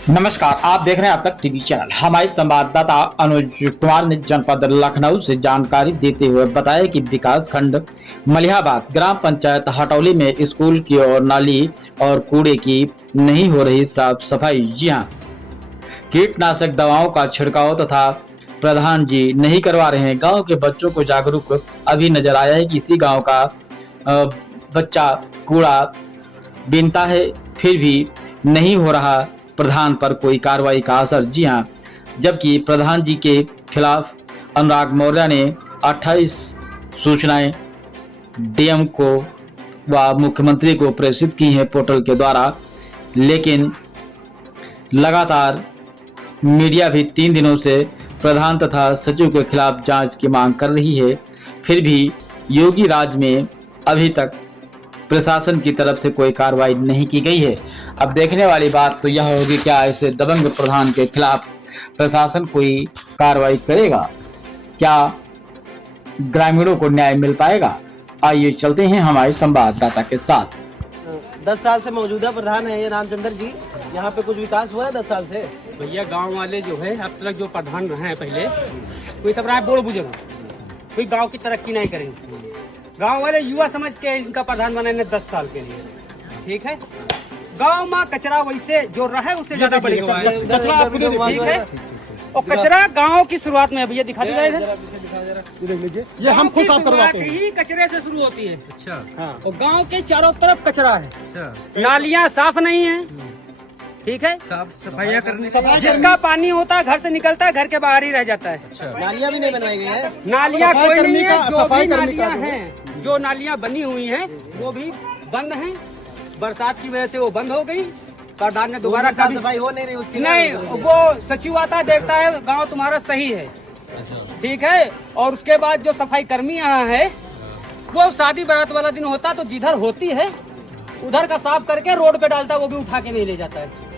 नमस्कार, आप देख रहे हैं अब तक टीवी चैनल। हमारे संवाददाता अनुज कुमार ने जनपद लखनऊ से जानकारी देते हुए बताया कि विकास खंड मलिहाबाद ग्राम पंचायत हटौली में स्कूल की और नाली और कूड़े की नहीं हो रही साफ सफाई। जी हां, कीटनाशक दवाओं का छिड़काव तथा प्रधान जी नहीं करवा रहे हैं। गांव के बच्चों को जागरूक अभी नजर आया है कि इसी गांव का बच्चा कूड़ा बीनता है, फिर भी नहीं हो रहा प्रधान पर कोई कार्रवाई का असर। जी हां, जबकि प्रधान जी के खिलाफ अनुराग मौर्य ने 28 सूचनाएं डीएम को व मुख्यमंत्री को प्रेषित की हैं पोर्टल के द्वारा, लेकिन लगातार मीडिया भी 3 दिनों से प्रधान तथा सचिव के खिलाफ जांच की मांग कर रही है। फिर भी योगी राज में अभी तक प्रशासन की तरफ से कोई कार्रवाई नहीं की गई है। अब देखने वाली बात तो यह होगी, क्या ऐसे दबंग प्रधान के खिलाफ प्रशासन कोई कार्रवाई करेगा? क्या ग्रामीणों को न्याय मिल पाएगा? आइए चलते हैं हमारे संवाददाता के साथ। 10 साल से मौजूदा प्रधान है ये रामचंद्र जी। यहाँ पे कुछ विकास हुआ है 10 साल से? भैया गांव वाले जो है अब तक जो प्रधान रहे हैं पहले, कोई सब रहा बोल बुजुर्ग, कोई गांव की तरक्की नहीं करेंगे। गांव वाले युवा समझ के इनका प्रधान बनाने 10 साल के लिए, ठीक है। गांव में कचरा वैसे जो रहे उससे ज्यादा बढ़ गया है, ठीक है। और कचरा गांव की शुरुआत में भैया दिखा दीजिए, ये हम खुद साफ करवाते हैं। ही कचरे से शुरू होती है। अच्छा, हाँ। और गांव के चारों तरफ कचरा है। अच्छा। नालियां साफ नहीं है, ठीक है। साफ सफाइयाँ करनी, जिसका पानी होता है घर से निकलता है, घर के बाहर ही रह जाता है। अच्छा। नालियाँ भी नहीं बनवाई गई है। नालियाँ कोई नहीं है। जो भी नालियाँ हैं, जो नालियाँ बनी हुई हैं वो भी बंद हैं। बरसात की वजह से वो बंद हो गई। प्रधान ने दोबारा साफ सफाई हो नहीं रही उसकी। नहीं, वो सचिव आता है, देखता है गाँव तुम्हारा सही है, ठीक है। और उसके बाद जो सफाई कर्मी यहाँ है, वो शादी बारात वाला दिन होता तो जिधर होती है उधर का साफ करके रोड पे डालता है, वो भी उठा के नहीं ले जाता है।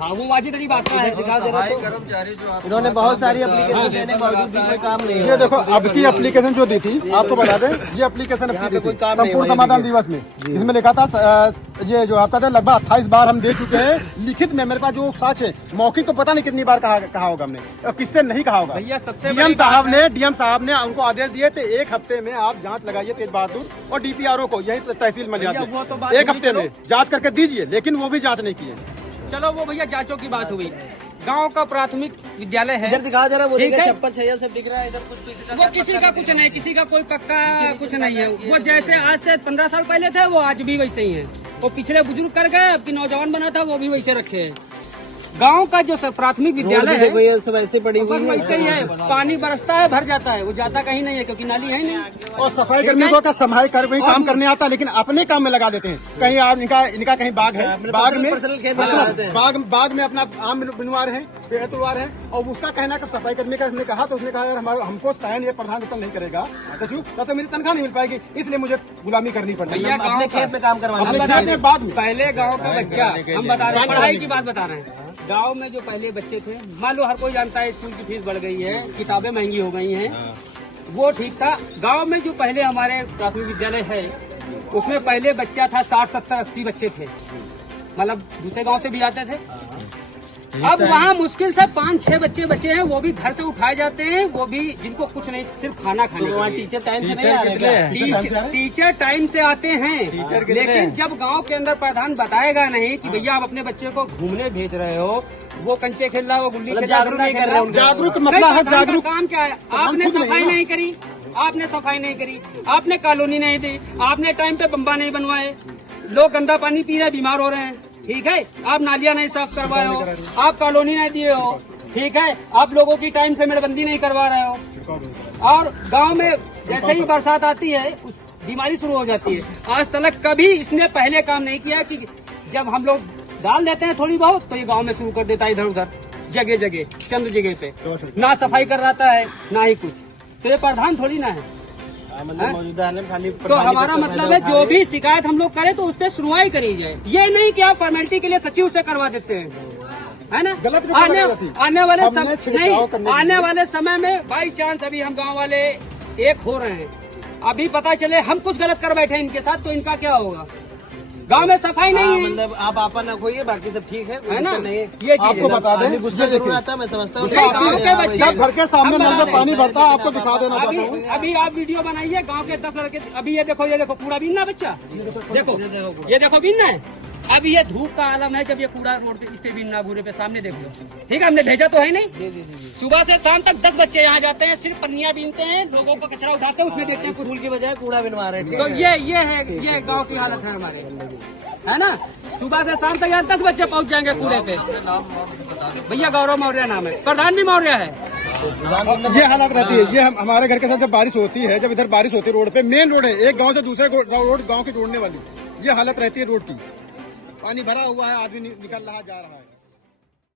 हाँ, वो वाजिब बात है। कर्मचारी जो इन्होंने बहुत सारी एप्लीकेशन देने के बावजूद भी कोई काम नहीं है। ये देखो, अब की एप्लीकेशन जो दी थी आपको बता दें, ये एप्लीकेशन संपूर्ण समाधान दिवस में इसमें लिखा था, ये जो आपका था लगभग 28 बार हम दे चुके हैं। लिखित में मेरे पास जो साक्ष्य है, मौखिक तो पता नहीं कितनी बार कहा होगा हमने, और किससे नहीं कहा होगा। डीएम साहब ने उनको आदेश दिए थे 1 हफ्ते में आप जांच लगाइए तेज बहादुर और डीपीआरओ को, यही तहसील मलिहाबाद में 1 हफ्ते में जांच करके दीजिए, लेकिन वो भी जांच नहीं की है। चलो वो भैया जांचों की बात हुई। गांव का प्राथमिक विद्यालय है, इधर दिखा जरा, वो छप्पर छैया सब दिख रहा है। इधर कुछ वो किसी का कुछ नहीं, किसी का कोई पक्का कुछ नहीं है। वो जैसे आज से 15 साल पहले थे, वो आज भी वैसे ही है। वो पिछले बुजुर्ग कर गए, अब की नौजवान बना था वो भी वैसे रखे है। गांव का जो प्राथमिक विद्यालय है सब ऐसे पड़ी हुई है, वैसे ही है। पानी बरसता है, भर जाता है, वो जाता कहीं नहीं है क्योंकि नाली है नहीं। और सफाई कर्मियों का सफाई काम करने आता है, लेकिन अपने काम में लगा देते हैं। कहीं आप इनका कहीं बाग है, बाग में अपना आम बिनवा रहे हैं, पेड़ तोड़वा रहे हैं, और उसका कहना कि सफाई कर्मी का उसने कहा, तो उसने कहा यार हमको साइन ये प्रधान नहीं करेगा सचिव, तो मेरी तनख्वाह नहीं मिल पाएगी, इसलिए मुझे गुलामी करनी पड़ेगी। अपने खेत में काम करवाना, बाद में पहले गाँव का बच्चा, हम बता रहे हैं, पढ़ाई की बात बता रहे हैं। गांव में जो पहले बच्चे थे, मान लो हर कोई जानता है स्कूल की फीस बढ़ गई है, किताबें महंगी हो गई हैं, वो ठीक था। गांव में जो पहले हमारे प्राथमिक विद्यालय है, उसमें पहले बच्चा था 60, 70, 80 बच्चे थे, मतलब दूसरे गांव से भी आते थे। अब वहाँ मुश्किल से 5-6 बच्चे बचे हैं, वो भी घर से उठाए जाते हैं, वो भी जिनको कुछ नहीं, सिर्फ खाना खाने। वहाँ टीचर टाइम से नहीं आ रहे। टीचर टाइम से आते हैं, लेकिन जब गांव के अंदर प्रधान बताएगा नहीं कि भैया आप अपने बच्चे को घूमने भेज रहे हो, वो कंचे खेल रहा है, वो गुल्ली खेल रहा है, जागरूक मसला है। जागरूक काम क्या है? आपने सफाई नहीं करी, आपने सफाई नहीं करी, आपने कॉलोनी नहीं दी, आपने टाइम पे बम्बा नहीं बनवाए, लोग गंदा पानी पी रहे हैं, बीमार हो रहे हैं, ठीक है। आप नालियां नहीं साफ करवाए हो, आप कॉलोनी नहीं दिए हो, ठीक है। आप लोगों की टाइम से मेड़बंदी नहीं करवा रहे हो, और गांव में जैसे ही बरसात आती है बीमारी शुरू हो जाती है। आज तक कभी इसने पहले काम नहीं किया कि जब हम लोग डाल देते हैं थोड़ी बहुत, तो ये गांव में शुरू कर देता है इधर उधर जगह जगह, चंद जगह पे, ना सफाई कर रहा है ना ही कुछ। तो ये प्रधान थोड़ी ना है। तो हमारा मतलब है जो भी शिकायत हम लोग करें तो उस पर सुनवाई करी जाए, ये नहीं कि आप फॉर्मेलिटी के लिए सचिव से करवा देते हैं, है ना। आने वाले समय में बाई चांस अभी हम गांव वाले एक हो रहे हैं, अभी पता चले हम कुछ गलत कर बैठे इनके साथ, तो इनका क्या होगा? गांव में सफाई नहीं है, मतलब आप आपा ना खोइए, बाकी सब ठीक है, कोई है ना? दिक्कत नहीं है। ये चीज आपको है। बता दें, गुस्सा ये जरूर देखिए, आता है, मैं समझता हूँ। गाँव के बच्चे जब घर के सामने नल में पानी भरता है, आपको दिखा देना चाहता हूँ। अभी आप वीडियो बनाइए, गांव के 10 लड़के, अभी ये देखो कूड़ा बीनना बच्चा, देखो ये देखो बीनना है। अब ये धूप का आलम है, जब ये कूड़ा रोड पे इस पे बीनना, भूरे पे सामने देख लो, ठीक है, हमने भेजा तो है नहीं। सुबह से शाम तक 10 बच्चे यहाँ जाते हैं, सिर्फ पन्नियां बीनते हैं, लोगों का कचरा उठाते हैं, उसमें देखते हैं कुछ। स्कूल की बजाय कूड़ा बिनवा रहे हैं। तो ये गांव की हालत है हमारे, है ना। सुबह से शाम तक यहाँ 10 बच्चे पहुँच जाएंगे कूड़े पे। भैया गौरव मौर्य नाम है, प्रधान भी मौर्य है। ये हालत रहती है। ये हमारे घर के साथ जब बारिश होती है, जब इधर बारिश होती है, रोड पे मेन रोड है, एक गांव से दूसरे रोड गांव की जोड़ने वाली, ये हालत रहती है रोड की। पानी भरा हुआ है, आदमी निकल रहा जा रहा है।